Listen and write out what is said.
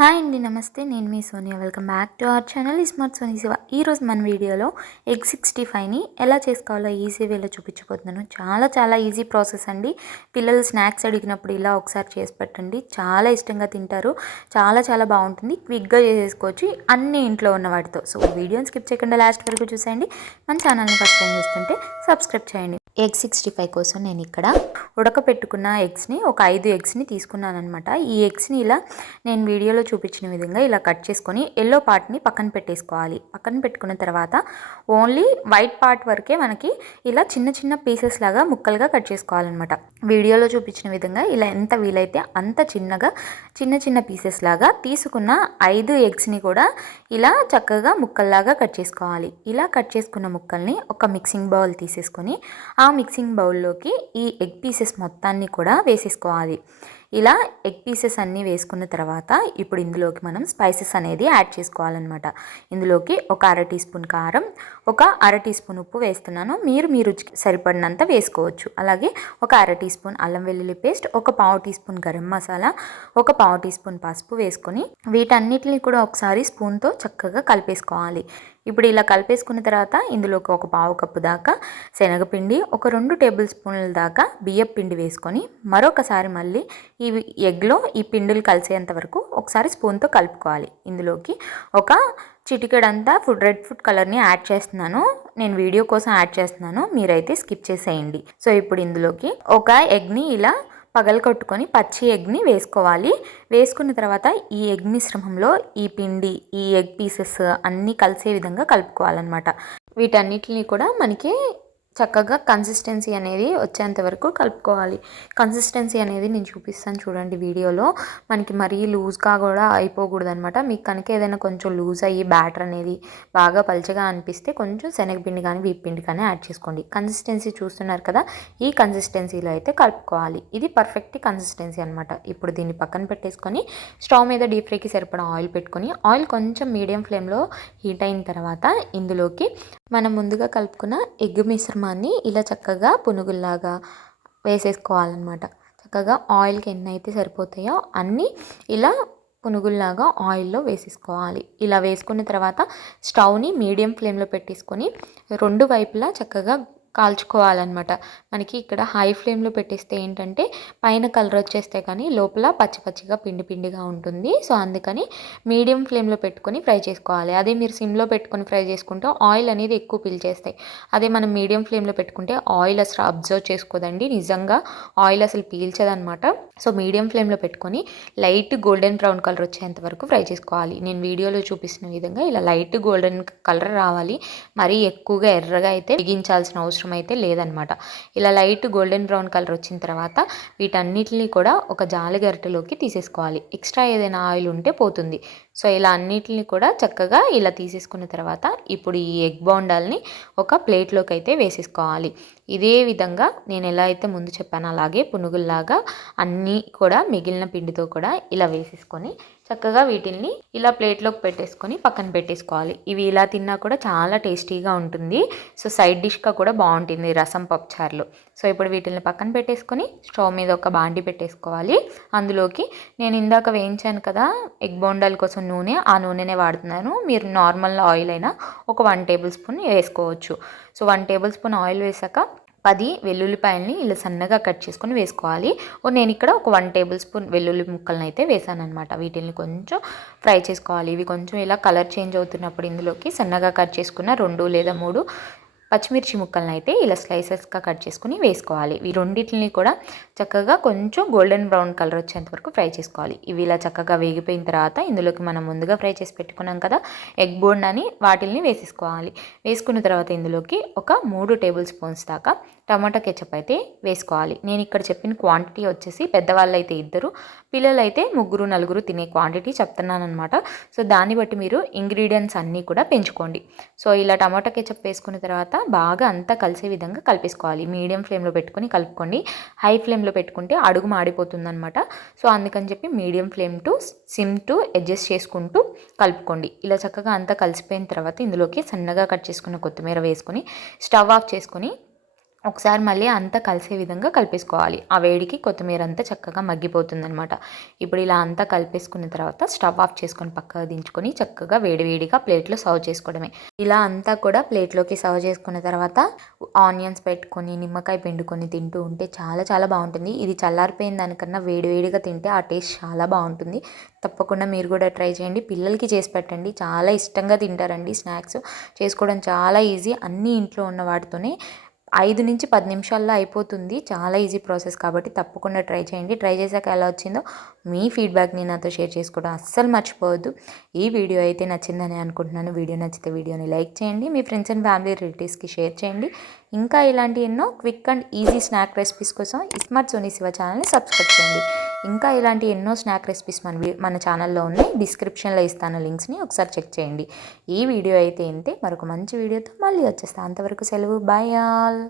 Hi అండి, నమస్తే. నేను మీ Sonia. Welcome back to our channel smart Soni Shiva. ఈరోజు మన వీడియోలో ఎగ్ 65ని ఎలా చేసుకోవాలో ఈజీ వేలో చూపించబోతున్నాను. చాలా ఈజీ ప్రాసెస్ అండి. పిల్లలు స్నాక్స్ అడిగినప్పుడు ఇలా ఒకసారి చేసి పెట్టండి, చాలా ఇష్టంగా తింటారు. చాలా బాగుంటుంది. క్విక్గా చేసేసుకోవచ్చు అన్ని ఇంట్లో ఉన్న వాటితో. సో వీడియోని స్కిప్ చేయకుండా లాస్ట్ వరకు చూసేయండి. మన ఛానల్ని ఫస్ట్ టైం చూస్తుంటే సబ్స్క్రైబ్ చేయండి. ఎగ్ 65 కోసం నేను ఇక్కడ ఉడకపెట్టుకున్న ఎగ్స్ని ఒక 5 ఎగ్స్ని తీసుకున్నాను అనమాట. ఈ ఎగ్స్ని ఇలా నేను వీడియోలో చూపించిన విధంగా ఇలా కట్ చేసుకొని ఎల్లో పార్ట్ని పక్కన పెట్టేసుకోవాలి. పక్కన పెట్టుకున్న తర్వాత ఓన్లీ వైట్ పార్ట్ వరకే మనకి ఇలా చిన్న పీసెస్ లాగా ముక్కలుగా కట్ చేసుకోవాలన్నమాట. వీడియోలో చూపించిన విధంగా ఇలా ఎంత వీలైతే అంత చిన్న పీసెస్ లాగా తీసుకున్న 5 ఎగ్స్ని కూడా ఇలా చక్కగా ముక్కల్లాగా కట్ చేసుకోవాలి. ఇలా కట్ చేసుకున్న ముక్కల్ని ఒక మిక్సింగ్ బౌల్ తీసేసుకొని ఆ మిక్సింగ్ బౌల్లోకి ఈ ఎగ్ పీసెస్ మొత్తాన్ని కూడా వేసేసుకోవాలి. ఇలా ఎగ్ పీసెస్ అన్నీ వేసుకున్న తర్వాత ఇప్పుడు ఇందులోకి మనం స్పైసెస్ అనేది యాడ్ చేసుకోవాలన్నమాట. ఇందులోకి ఒక అర టీ స్పూన్ కారం, ఒక అర టీ స్పూన్ ఉప్పు వేస్తున్నాను. మీరు మీ రుచికి సరిపడినంత వేసుకోవచ్చు. అలాగే ఒక అర టీ స్పూన్ అల్లం వెల్లుల్లి పేస్ట్, ఒక పావు టీ స్పూన్ గరం మసాలా, ఒక పావు టీ స్పూన్ పసుపు వేసుకొని వీటన్నిటిని కూడా ఒకసారి స్పూన్తో చక్కగా కలిపేసుకోవాలి. ఇప్పుడు ఇలా కలిపేసుకున్న తర్వాత ఇందులోకి ఒక పావు కప్పు దాకా శనగపిండి, ఒక 2 టేబుల్ స్పూన్ల దాకా బియ్యం పిండి వేసుకొని మరొకసారి మళ్ళీ ఈ ఎగ్లో ఈ పిండిలు కలిసేంత వరకు ఒకసారి స్పూన్తో కలుపుకోవాలి. ఇందులోకి ఒక చిటికెడంతా రెడ్ ఫుడ్ కలర్ని యాడ్ చేస్తున్నాను. నేను వీడియో కోసం యాడ్ చేస్తున్నాను, మీరైతే స్కిప్ చేసేయండి. సో ఇప్పుడు ఇందులోకి ఒక ఎగ్ని ఇలా పగలగొట్టుకొని పచ్చి ఎగ్ని వేసుకోవాలి. వేసుకున్న తర్వాత ఈ ఎగ్ మిశ్రమంలో ఈ పిండి, ఈ ఎగ్ పీసెస్ అన్నీ కలిసే విధంగా కలుపుకోవాలన్నమాట. వీటన్నిటిని కూడా మనకి చక్కగా కన్సిస్టెన్సీ అనేది వచ్చేంత వరకు కలుపుకోవాలి. కన్సిస్టెన్సీ అనేది నేను చూపిస్తాను చూడండి వీడియోలో. మనకి మరీ లూజ్గా కూడా అయిపోకూడదు అనమాట. మీకు కనుక ఏదైనా కొంచెం లూజ్ అయ్యి బ్యాటర్ అనేది బాగా పల్చగా అనిపిస్తే కొంచెం శనగపిండి కానీ వీపిండి కానీ యాడ్ చేసుకోండి. కన్సిస్టెన్సీ చూస్తున్నారు కదా, ఈ కన్సిస్టెన్సీలో అయితే కలుపుకోవాలి. ఇది పర్ఫెక్ట్ కన్సిస్టెన్సీ అనమాట. ఇప్పుడు దీన్ని పక్కన పెట్టేసుకొని స్టవ్ మీద డీప్ ఫ్రైకి సరిపడా ఆయిల్ పెట్టుకొని ఆయిల్ కొంచెం మీడియం ఫ్లేమ్లో హీట్ అయిన తర్వాత ఇందులోకి మనం ముందుగా కలుపుకున్న ఎగ్ మిశ్రమాన్ని ఇలా చక్కగా పునుగుల్లాగా వేసేసుకోవాలన్నమాట. చక్కగా ఆయిల్కి ఎన్ని అయితే సరిపోతాయో అన్నీ ఇలా పునుగుల్లాగా ఆయిల్లో వేసేసుకోవాలి. ఇలా వేసుకున్న తర్వాత స్టవ్ని మీడియం ఫ్లేమ్లో పెట్టేసుకొని 2 వైపులా చక్కగా కాల్చుకోవాలన్నమాట. మనకి ఇక్కడ హై ఫ్లేమ్లో పెట్టేస్తే ఏంటంటే పైన కలర్ వచ్చేస్తే కానీ లోపల పచ్చిగా పిండిగా ఉంటుంది. సో అందుకని మీడియం ఫ్లేమ్లో పెట్టుకొని ఫ్రై చేసుకోవాలి. అదే మీరు సిమ్లో పెట్టుకొని ఫ్రై చేసుకుంటే ఆయిల్ అనేది ఎక్కువ పీల్చేస్తాయి. అదే మనం మీడియం ఫ్లేమ్లో పెట్టుకుంటే ఆయిల్ అసలు అబ్జర్వ్ చేసుకోదండి, నిజంగా ఆయిల్ అసలు పీల్చదనమాట. సో మీడియం ఫ్లేమ్లో పెట్టుకొని లైట్ గోల్డెన్ బ్రౌన్ కలర్ వచ్చేంత వరకు ఫ్రై చేసుకోవాలి. నేను వీడియోలో చూపిస్తున్న విధంగా ఇలా లైట్ గోల్డెన్ కలర్ రావాలి. మరీ ఎక్కువగా ఎర్రగా అయితే వేగించాల్సిన అవసరం అయితే లేదనమాట. ఇలా లైట్ గోల్డెన్ బ్రౌన్ కలర్ వచ్చిన తర్వాత వీటన్నిటిని కూడా ఒక జాలి గరిటెలోకి తీసేసుకోవాలి. ఎక్స్ట్రా ఏదైనా ఆయిల్ ఉంటే పోతుంది. సో ఇలా అన్నిటిని కూడా చక్కగా ఇలా తీసేసుకున్న తర్వాత ఇప్పుడు ఈ ఎగ్ బోండాల్ని ఒక ప్లేట్లోకి అయితే వేసేసుకోవాలి. ఇదే విధంగా నేను ఎలా అయితే ముందు చెప్పానో అలాగే పునుగుల్లాగా అన్నీ కూడా మిగిలిన పిండితో కూడా ఇలా వేసేసుకొని చక్కగా వీటిల్ని ఇలా ప్లేట్లోకి పెట్టేసుకొని పక్కన పెట్టేసుకోవాలి. ఇవి ఇలా తిన్నా కూడా చాలా టేస్టీగా ఉంటుంది. సో సైడ్ డిష్గా కూడా బాగుంటుంది రసం పప్పుచారులో. సో ఇప్పుడు వీటిని పక్కన పెట్టేసుకొని స్టవ్ మీద ఒక బాండి పెట్టేసుకోవాలి. అందులోకి నేను ఇందాక వేయించాను కదా ఎగ్ బోండాల కోసం నూనె, ఆ నూనెనే వాడుతున్నాను. మీరు నార్మల్ ఆయిల్ అయినా ఒక 1 టేబుల్ స్పూన్ వేసుకోవచ్చు. సో 1 టేబుల్ స్పూన్ ఆయిల్ వేసాక 10 వెల్లుల్లిపాయలని ఇలా సన్నగా కట్ చేసుకొని వేసుకోవాలి. నేను ఇక్కడ ఒక 1 టేబుల్ స్పూన్ వెల్లుల్లి ముక్కలను అయితే వేసాను అనమాట. వీటిని కొంచెం ఫ్రై చేసుకోవాలి. ఇవి కొంచెం ఇలా కలర్ చేంజ్ అవుతున్నప్పుడు ఇందులోకి సన్నగా కట్ చేసుకున్న 2 లేదా 3 పచ్చిమిర్చి ముక్కలను అయితే ఇలా స్లైసెస్గా కట్ చేసుకుని వేసుకోవాలి. ఈ రెండింటిని కూడా చక్కగా కొంచెం గోల్డెన్ బ్రౌన్ కలర్ వచ్చేంత వరకు ఫ్రై చేసుకోవాలి. ఇవి ఇలా చక్కగా వేగిపోయిన తర్వాత ఇందులోకి మనం ముందుగా ఫ్రై చేసి పెట్టుకున్నాం కదా ఎగ్ బోండాని, వాటిల్ని వేసేసుకోవాలి. వేసుకున్న తర్వాత ఇందులోకి ఒక 3 టేబుల్ స్పూన్స్ దాకా టమాటా కెచప్ అయితే వేసుకోవాలి. నేను ఇక్కడ చెప్పిన క్వాంటిటీ వచ్చేసి పెద్దవాళ్ళు అయితే 2, పిల్లలు అయితే 3, 4 తినే క్వాంటిటీ చెప్తున్నాను అనమాట. సో దాన్ని బట్టి మీరు ఇంగ్రీడియంట్స్ అన్నీ కూడా పెంచుకోండి. సో ఇలా టమాటా కెచప్ వేసుకున్న తర్వాత బాగా అంతా కలిసే విధంగా కలిపేసుకోవాలి. మీడియం ఫ్లేమ్లో పెట్టుకొని కలుపుకోండి. హై ఫ్లేమ్లో పెట్టుకుంటే అడుగు మాడిపోతుందనమాట. సో అందుకని చెప్పి medium flame to SIM to adjust చేసుకుంటూ కలుపుకోండి. ఇలా చక్కగా అంతా కలిసిపోయిన తర్వాత ఇందులోకి సన్నగా కట్ చేసుకున్న కొత్తిమీర వేసుకొని స్టవ్ ఆఫ్ చేసుకొని ఒకసారి మళ్ళీ అంతా కలిసే విధంగా కలిపేసుకోవాలి. ఆ వేడికి కొత్తిమీర అంతా చక్కగా మగ్గిపోతుందనమాట. ఇప్పుడు ఇలా అంతా కలిపేసుకున్న తర్వాత స్టవ్ ఆఫ్ చేసుకొని పక్కకు దించుకొని చక్కగా వేడివేడిగా ప్లేట్‌లో సర్వ్ చేసుకోవడమే. ఇలా అంతా కూడా ప్లేట్‌లోకి సర్వ్ చేసుకున్న తర్వాత ఆనియన్స్ పెట్టుకొని, నిమ్మకాయ పిండుకొని తింటూ ఉంటే చాలా చాలా బావుంటుంది. ఇది చల్లారిపోయిన దానికన్నా వేడివేడిగా తింటే ఆ టేస్ట్ చాలా బావుంటుంది. తప్పకుండా మీరు కూడా ట్రై చేయండి. పిల్లలకి చేసి పెట్టండి. చాలా ఇష్టంగా తింటారండి స్నాక్స్. చేసుకోవడం చాలా ఈజీ. అన్నీ ఇంట్లో ఉన్న వాటితోనే 5-10 నిమిషాల్లో అయిపోతుంది. చాలా ఈజీ ప్రాసెస్ కాబట్టి తప్పకుండా ట్రై చేయండి. ట్రై చేశాక ఎలా వచ్చిందో మీ ఫీడ్‌బ్యాక్‌ని నాతో షేర్ చేసుకోవడం అస్సలు మర్చిపోవద్దు. ఈ వీడియో అయితే నచ్చిందని అనుకుంటున్నాను. వీడియో నచ్చితే వీడియోని లైక్ చేయండి. మీ ఫ్రెండ్స్ అండ్ ఫ్యామిలీ రిలేటివ్స్‌కి షేర్ చేయండి. ఇంకా ఇలాంటి ఎన్నో quick and easy snack recipes కోసం ఇస్మార్ట్ సోనీ శివ ఛానల్‌ని సబ్స్క్రైబ్ చేయండి. ఇంకా ఇలాంటి ఎన్నో స్నాక్ రెసిపీస్ మన ఛానల్‌లో ఉన్నాయి. డిస్క్రిప్షన్‌లో ఇస్తాను లింక్స్‌ని ఒకసారి చెక్ చేయండి. ఈ వీడియో అయితే ఇంతే. మరొక మంచి వీడియోతో మళ్ళీ వచ్చేస్తా. అంతవరకు సెలవు. Bye all.